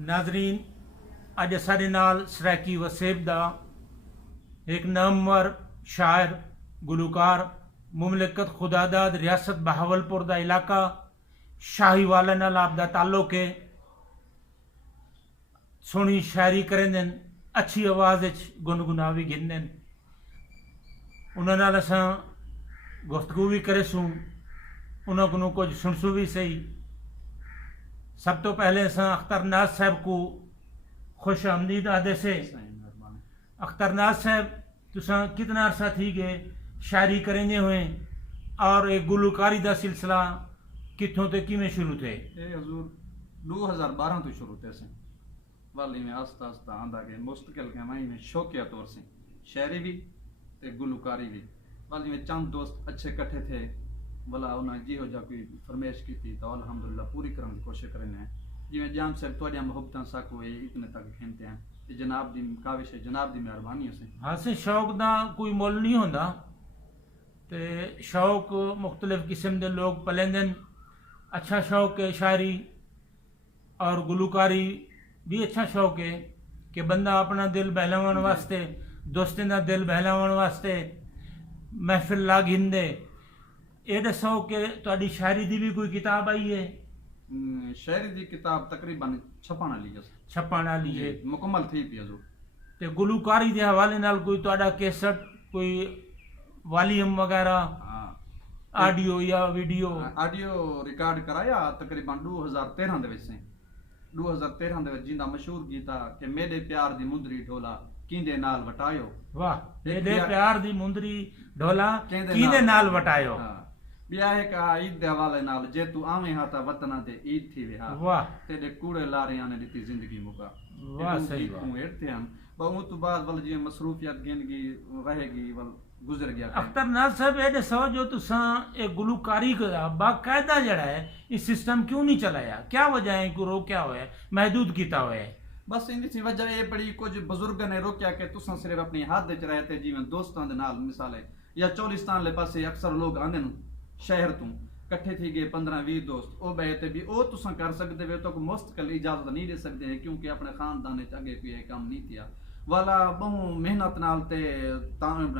नाजरीन अज साडे नाल सराकी वसेब दा एक नामवर शायर गुलूकार मुमलिकत खुदादाद रियासत बहावलपुर दा इलाका शाहीवाला नाल आपदा ताल्लुक है। सोहनी शायरी करेंदे अच्छी आवाज़ गुनगुना भी गिंदे। उन्हां नाल असां गुफ्तगू भी करे सूं, उन्हां को कुछ सुनसूं भी सही। सब तो पहले असां अख्तरनाज साहब को खुश आमदीद आदे से। अख्तरनाज साहब तुसां कितना अरसा थी गए शायरी करेंगे हुए और एक गुलूकारी का सिलसिला कितों ते किमें शुरू थे? हजूर 2012 तो शुरू थे वाली में आस्ता आस्ता आंदा गए मुस्तकिल के माई में शौकिया तौर से शायरी भी ते गुलूकारी भी। वाली में चंद दोस्त अच्छे इकट्ठे थे, भला उन्हें जिहो जा कोई फरमाइश की थी तो अल्हम्दुलिल्लाह पूरी करने की कोशिश करें हैं। जिमें जाम साहब तुहाडियां मुहब्बतां साकू इतने तक खेनते हैं ते जनाब दी काविश है, जनाब दी मेहरबानी से। हाँ से शौक दा कोई मुल नहीं होंदा ते शौक मुख्तलिफ किस्म के लोग पलेंदे। अच्छा शौक है शायरी और गुलूकारी भी अच्छा शौक है कि बंदा अपना दिल बहलावन वास्ते दोस्तें का दिल बहलावन वास्ते महफिल ला गिंदे। ये दसो कि तुहाडी शायरी दी भी कोई किताब आई है? शायरी दी किताब तकरीबन छपण वाली है, छपण वाली है, मुकम्मल थी पई हजूर। ते गुलूकारी के हवाले नाल कोई तुहाडा कैसेट कोई वॉल्यूम वगैरह ऑडियो या वीडियो? ऑडियो रिकॉर्ड कराया तकरीबन 2013 दे विच से। 2013 दे विच जिंदा मशहूर गीत आ कि मेरे प्यार दी मुंदरी ढोला किंदे नाल वटायो। वाह, मेरे प्यार दी मुंदरी ढोला किंदे नाल वटायो। बिया है का ईद दे हवाले नाल जे तू आवे हा ता वतना ते ईद थी वे हा। वाह, तेरे कूड़े लारियां ने दिती जिंदगी मुका। वाह सही बात। हूं एड़ते हम बहु तो बाद वल जी मसरूफियत गिनगी रहेगी वल गुजर गया। अख्तरनाज साहब ये दसो जो तुसां एक गुलूकारी का बाकायदा जड़ा है इस सिस्टम क्यों नहीं चलाया? क्या वजह है को रोक्या होया महदूद कीता होया? बस इन सी वजह ये बड़ी कुछ बुजुर्ग ने रोक्या कि तुसां सिर्फ अपनी हाथ दे च रहते जिवें दोस्तां दे नाल मिसाल है या चौलिस्तान ले पासे अक्सर लोग आंदे न शहर तू कट्ठे थी गए 15-20 दोस्त ओ बैठे भी ओ तुसां कर सकदे वे तो मुस्तकिल इजाजत नहीं दे सकते हैं क्योंकि अपने खानदान च अगे कोई काम नहीं किया वाला बहु मेहनत नाल ते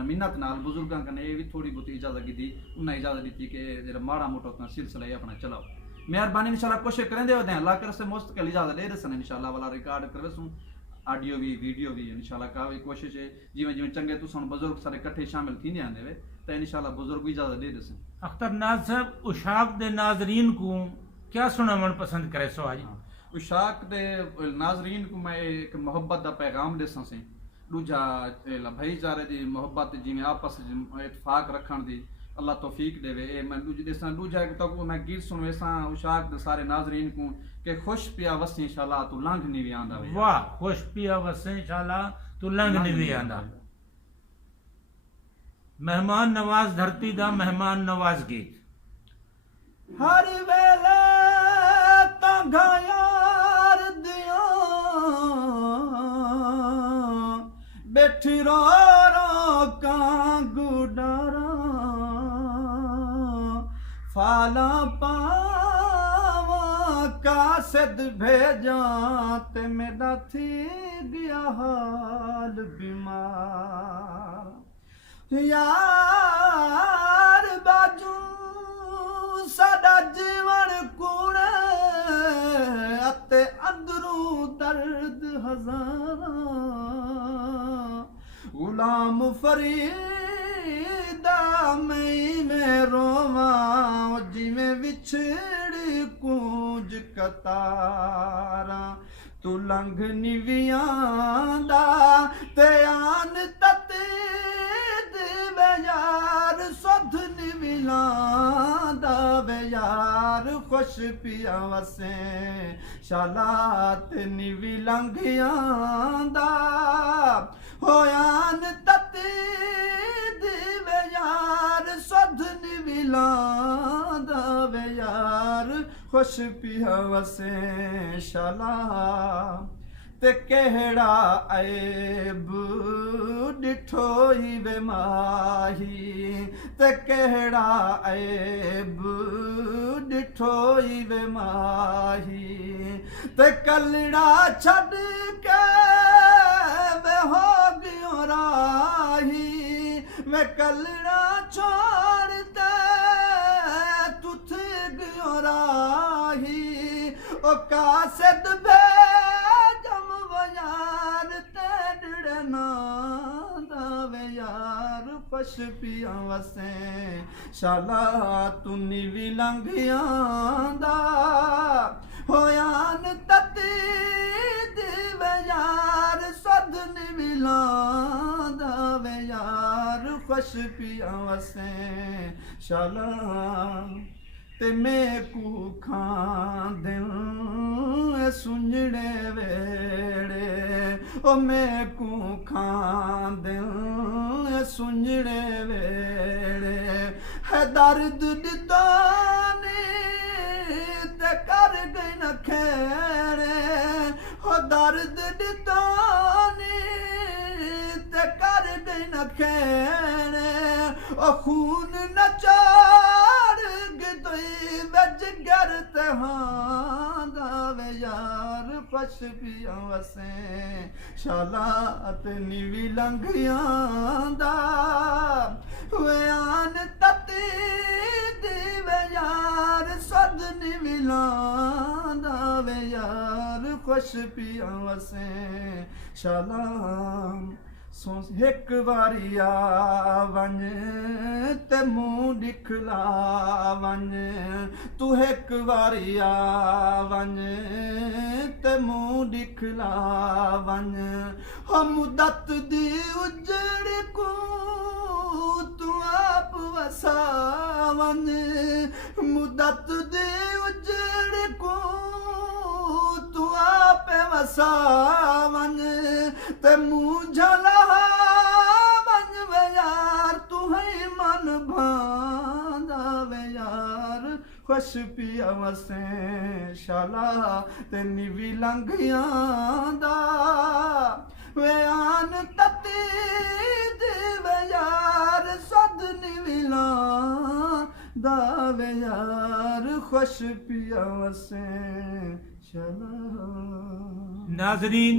मिन्नत नाल बुजुर्गां कने ये भी थोड़ी बहुत इजाजत दी उन्हें इजाजत दी कि जरा माड़ा मोटा उतना सिलसिला है अपना चलाओ। मेहरबानी इंशाल्लाह कोशिश करेंदे होते हैं अल्लाह कर से मुस्तकिल इजाजत दे रसन इंशाल्लाह वाला रिकॉर्ड करवे सुन ऑडियो भी वीडियो भी इंशाल्लाह का भी कोशिश है जिवें जिवें चंगे तुसां बुजुर्ग सारे इकट्ठे शामिल थींदे आंदे वे तो इंशाल्लाह बुजुर्ग भी इजाजत दे रसन। अख्तरनाज साहब उशाक दे नाजरीन को क्या सुनावन पसंद करे सो आज? उशाक दे नाजरीन को मैं एक मोहब्बत दा पैगाम देसां से दूजा भाईचारे दी मोहब्बत जिवें आपस इत्तफाक रखण दी अल्लाह तौफीक देवे। ए मैं दूजी देसां दूजा एक तो मैं गीत सुनवेसां उशाक दे सारे नाजरीन को के खुश पिया वसी इंशाल्लाह तू लंघ नहीं भी आंदा। वाह, खुश पिया वसी इंशाल्लाह तू लंघ नहीं भी आंदा। मेहमान नवाज धरती दा मेहमान नवाज गीत। हर वेले तांगा यार दिया बैठी रो रो कांगू डारा फाला पावा कासद भेजा ते मेरा थी गया हाल बीमार। यार बाजू साडा जीवन कूड़े अते अंदरू दर्द हजारा गुलाम फरीदा मैं रोवा जिमें विछड़ी कूंज कतारा तू लंघ निवियांदा ते आन तते दे यार सुध निविलांदा वे यार खुश पिया वसे शालात निवि लंघियांदा होयान तते दे यार सुध निविलांदा वे यार खुश पिया वसे शाला ते केड़ा ऐब डिठो ही वे माही ते केड़ा ऐब डिठो ही वे माही ते कलड़ा छड़ के वे हो गयो राही मैं कलड़ा छोड़ते तू थे गयो राही ओ कासद भेजम वयार तेड़ना दावे यार पश पिया वसे शाला तू निवी लंघियांदा होयान तती दिवे यार सद निवी लांदा यार खुश पिया वसे शाला ते मैं कू खां दिल सुंजड़े वेड़े ओ मैं कू खां दिल सुंजड़े वेड़े है दर्द दितानी ते कर गई न खेड़े हो दर्द दितानी ते कर गई न खेड़े ओ खून न चार गई बज गर तहां यार पश पिया वसे शाला ते निवी लंघियांदा वेआन तती दिवे यार सद निवी लांदा वे यार खुश पिया वसे शाला एक बारी आ वन ते मुंह दिखला वन तू एक बारी आ वन ते मुंह दिखला वन हो मुदत दी उजड़ को तू आप वसावन मुदत दी उजड़ को तू आप वसावन ते मुंह झला बन वे यार तू है मन भांदा वे यार खुश पिया वसे शाला ते निवी लंघियांदा वे आन तती दिवे यार सद निवी लांदा वे यार खुश पिया वसे शाला। नाजरीन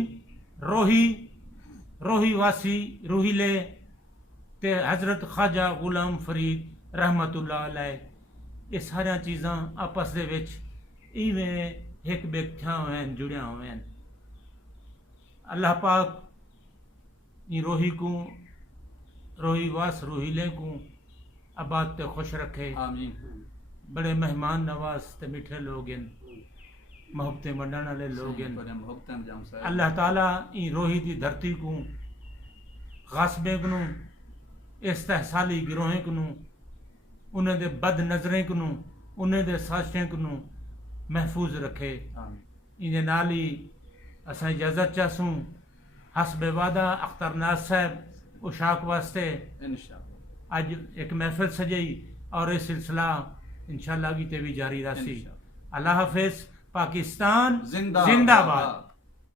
रोही वासी रोहिले ते हजरत ख्वाजा गुलाम फरीद रहमतुल्लाह अलैह ये सारिया चीज़ां आपस दे विच इवें एक बेख्या हुए जुड़िया हुए अल्लाह पाक ई रोही को रोही वास रोहिले को आबाद ते खुश रखे आमीन। बड़े मेहमान नवाज ते मीठे लोग हैं मोहब्बतें वंडण वाले लोग हैं अल्लाह ताला ई रोही दी धरती को गासबे को इस्तेहसाली गिरोहें को उन्हें दे बद नजरें को उन्हें दे साजिशें को महफूज रखे इन्हें नाली असा इजाजत चासूं हसबे वादा अख्तर नाज साहब उशाक वास्ते आज एक महफिल सजाई और ये सिलसिला इंशाअल्लाह की ते भी जारी रासी। अल्लाह हाफिज। पाकिस्तान जिंदाबाद।